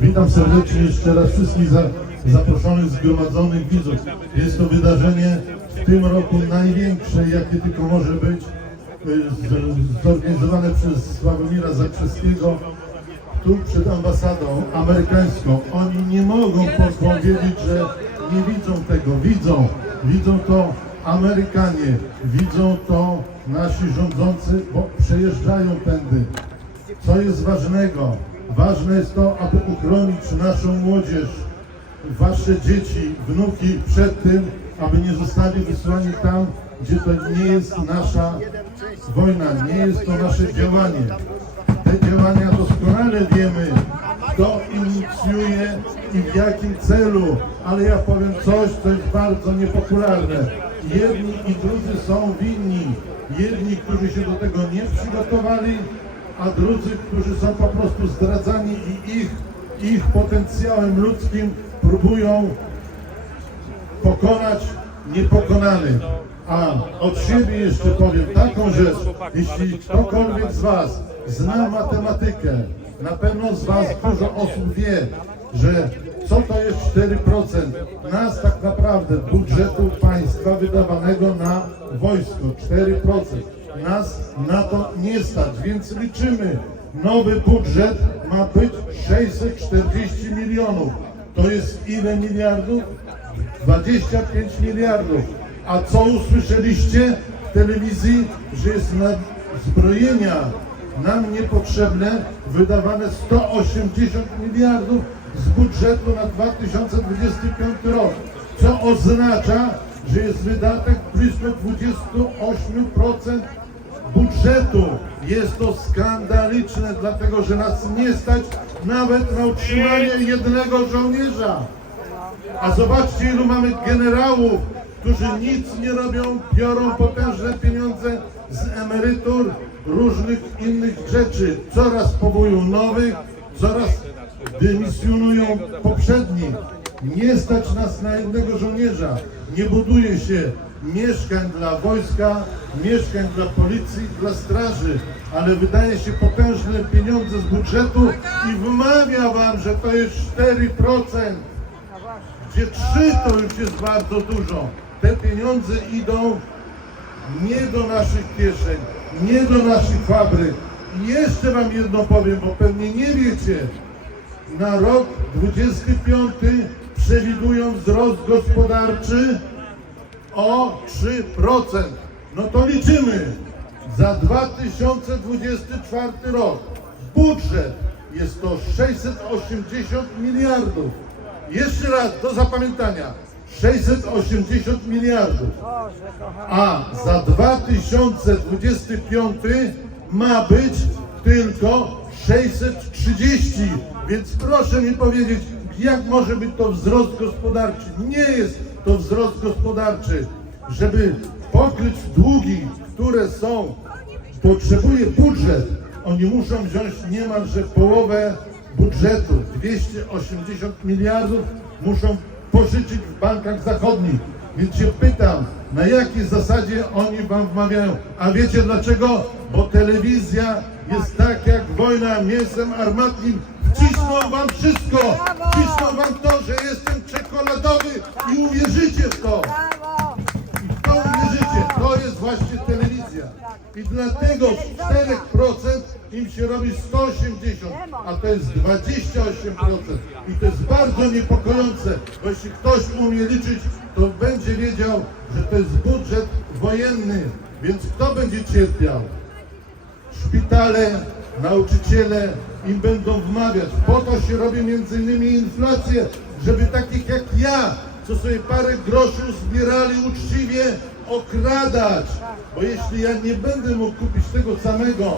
Witam serdecznie jeszcze raz wszystkich za, zaproszonych, zgromadzonych widzów. Jest to wydarzenie w tym roku największe, jakie tylko może być, y, z- zorganizowane przez Sławomira Zakrzeskiego tu przed ambasadą amerykańską. Oni nie mogą po- powiedzieć, że nie widzą tego. Widzą. Widzą to Amerykanie. Widzą to nasi rządzący, bo przejeżdżają tędy. Co jest ważnego? Ważne jest to, aby uchronić naszą młodzież, wasze dzieci, wnuki przed tym, aby nie zostali wysłani tam, gdzie to nie jest nasza wojna, nie jest to nasze działanie. Te działania doskonale wiemy, kto inicjuje i w jakim celu, ale ja powiem coś, co jest bardzo niepopularne. Jedni i drudzy są winni. Jedni, którzy się do tego nie przygotowali, a drudzy, którzy są po prostu zdradzani i ich, ich potencjałem ludzkim próbują pokonać niepokonany. A od siebie jeszcze powiem taką rzecz, jeśli ktokolwiek z Was zna matematykę, na pewno z Was dużo osób wie, że co to jest 4% nas tak naprawdę budżetu państwa wydawanego na wojsko, 4%. Nas na to nie stać, więc liczymy. Nowy budżet ma być 640 milionów. To jest ile miliardów? 25 miliardów. A co usłyszeliście w telewizji, że jest na zbrojenia nam niepotrzebne wydawane 180 miliardów z budżetu na 2025 rok. Co oznacza, że jest wydatek blisko 28% budżetu. Jest to skandaliczne, dlatego że nas nie stać nawet na utrzymanie jednego żołnierza. A zobaczcie, ilu mamy generałów, którzy nic nie robią, biorą potężne pieniądze z emerytur, różnych innych rzeczy. Coraz powołują nowych, coraz dymisjonują poprzednich. Nie stać nas na jednego żołnierza. Nie buduje się mieszkań dla wojska, mieszkań dla policji, dla straży, ale wydaje się potężne pieniądze z budżetu i wmawia wam, że to jest 4% gdzie trzy to już jest bardzo dużo. Te pieniądze idą nie do naszych kieszeń, nie do naszych fabryk. I jeszcze wam jedno powiem, bo pewnie nie wiecie. Na rok 25 przewidują wzrost gospodarczy o 3%. No to liczymy. Za 2024 rok budżet jest to 680 miliardów. Jeszcze raz do zapamiętania. 680 miliardów. A za 2025 ma być tylko 630. Więc proszę mi powiedzieć, jak może być to wzrost gospodarczy? Nie jest to wzrost gospodarczy. Żeby pokryć długi, które są, potrzebuje budżet. Oni muszą wziąć niemalże połowę budżetu, 280 miliardów muszą pożyczyć w bankach zachodnich. Więc się pytam, na jakiej zasadzie oni wam wmawiają? A wiecie dlaczego? Bo telewizja jest tak jak wojna mięsem armatnim. Wcisną wam wszystko! Wcisną wam to, że jestem czekoladowy i uwierzycie w to! I w to uwierzycie, to jest właśnie telewizja. I dlatego z 4% im się robi 180, a to jest 28%. I to jest bardzo niepokojące, bo jeśli ktoś umie liczyć, to będzie wiedział, że to jest budżet wojenny. Więc kto będzie cierpiał? szpitale, nauczyciele im będą wmawiać. Po to się robi między innymi inflację, żeby takich jak ja, co sobie parę groszy zbierali uczciwie, okradać. Bo jeśli ja nie będę mógł kupić tego samego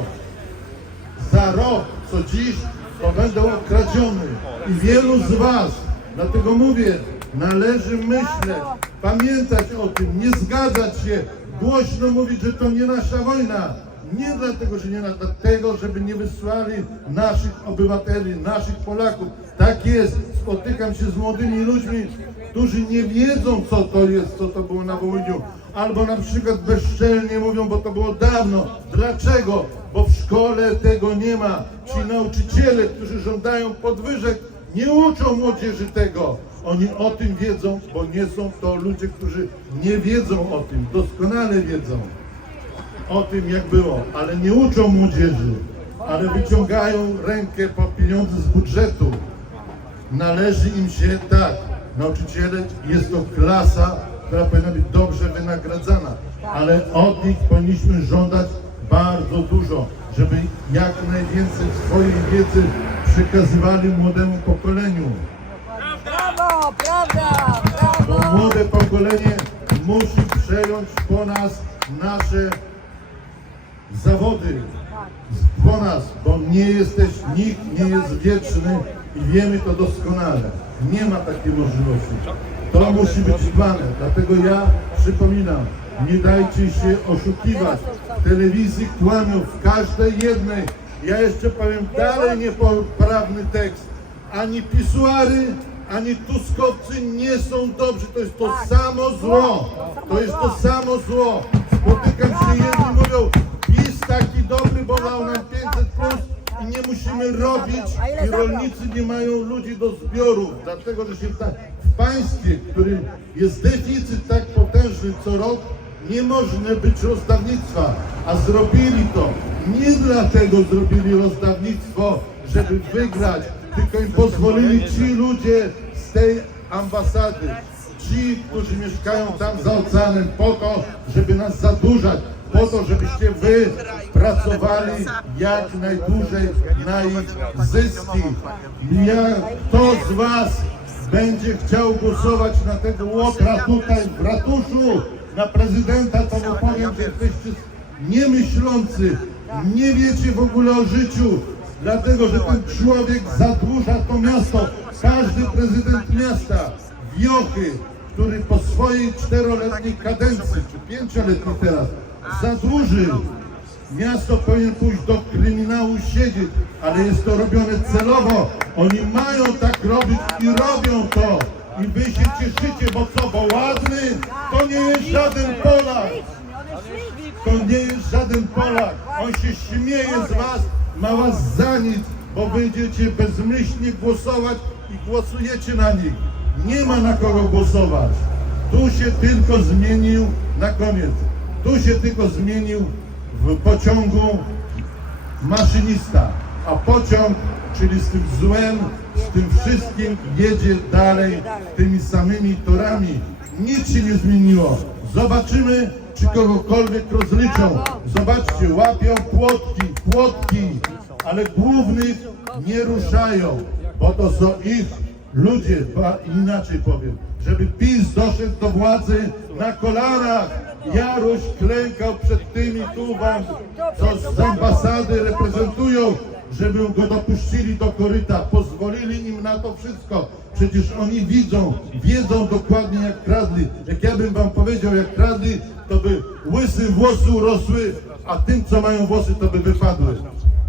za rok, co dziś, to będę okradziony. I wielu z Was, dlatego mówię, należy myśleć, pamiętać o tym, nie zgadzać się, głośno mówić, że to nie nasza wojna. Nie dlatego, że nie dlatego, żeby nie wysłali naszych obywateli, naszych Polaków. Tak jest. Spotykam się z młodymi ludźmi, którzy nie wiedzą, co to jest, co to było na Wołyniu. albo na przykład bezczelnie mówią, bo to było dawno. Dlaczego? Bo w szkole tego nie ma. Ci nauczyciele, którzy żądają podwyżek, nie uczą młodzieży tego. Oni o tym wiedzą, bo nie są to ludzie, którzy nie wiedzą o tym, doskonale wiedzą o tym, jak było, ale nie uczą młodzieży, ale wyciągają rękę po pieniądze z budżetu. Należy im się tak. Nauczyciele jest to klasa, która powinna być dobrze wynagradzana, ale od nich powinniśmy żądać bardzo dużo, żeby jak najwięcej swojej wiedzy przekazywali młodemu pokoleniu. Brawo, prawda, Bo brawo. młode pokolenie musi przejąć po nas nasze zawody. Po nas, bo nie jesteś, nikt nie jest wieczny i wiemy to doskonale. Nie ma takiej możliwości. To musi być dbane. Dlatego ja przypominam, nie dajcie się oszukiwać. W telewizji kłamią w każdej jednej. Ja jeszcze powiem dalej niepoprawny tekst. Ani pisuary, ani tuskowcy nie są dobrzy. To jest to samo zło. To jest to samo zło. Spotykam się jedni mówią, taki dobry, bo dał nam 500 plus i nie musimy robić i rolnicy nie mają ludzi do zbiorów, dlatego że się w państwie, w którym jest deficyt tak potężny co rok, nie może być rozdawnictwa, a zrobili to. Nie dlatego zrobili rozdawnictwo, żeby wygrać, tylko im pozwolili ci ludzie z tej ambasady, ci, którzy mieszkają tam za oceanem, po to, żeby nas zadłużać, po to, żebyście wy pracowali jak najdłużej na ich zyski. Ja, kto z was będzie chciał głosować na tego łotra tutaj w ratuszu, na prezydenta, to mu powiem, że jesteście niemyślący, nie wiecie w ogóle o życiu, dlatego że ten człowiek zadłuża to miasto. Każdy prezydent miasta, Wiochy, który po swojej czteroletniej kadencji, czy pięcioletniej teraz, zadłużył. Miasto powinien pójść do kryminału siedzieć, ale jest to robione celowo. Oni mają tak robić i robią to. I wy się cieszycie, bo co, bo ładny? To nie jest żaden Polak. To nie jest żaden Polak. On się śmieje z was, ma was za nic, bo będziecie bezmyślnie głosować i głosujecie na nich. Nie ma na kogo głosować. Tu się tylko zmienił, na koniec, tu się tylko zmienił w pociągu maszynista, a pociąg, czyli z tym złem, z tym wszystkim jedzie dalej tymi samymi torami. Nic się nie zmieniło. Zobaczymy, czy kogokolwiek rozliczą. Zobaczcie, łapią płotki, płotki, ale głównych nie ruszają, bo to są ich ludzie, inaczej powiem, żeby PiS doszedł do władzy na kolanach. Jaruś klękał przed tymi tu wam, co z ambasady reprezentują, żeby go dopuścili do koryta, pozwolili im na to wszystko. Przecież oni widzą, wiedzą dokładnie jak kradli. Jak ja bym wam powiedział jak kradli, to by łysy włosy urosły, a tym co mają włosy to by wypadły.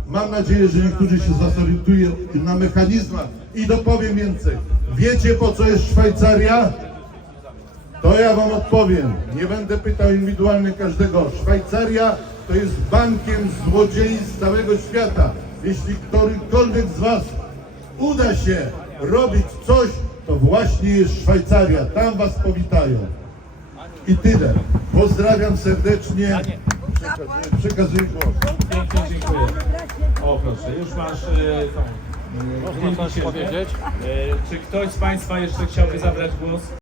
Mam nadzieję, że niektórzy się zorientują na mechanizmach i dopowiem więcej. Wiecie po co jest Szwajcaria? To ja wam odpowiem. Nie będę pytał indywidualnie każdego. Szwajcaria to jest bankiem złodziei z całego świata. Jeśli którykolwiek z was uda się robić coś, to właśnie jest Szwajcaria. Tam was powitają. I tyle. Pozdrawiam serdecznie. Przekazuję, przekazuję głos. Pięknie dziękuję. O proszę, już masz e, Można coś powiedzieć? E, Czy ktoś z Państwa jeszcze chciałby zabrać głos?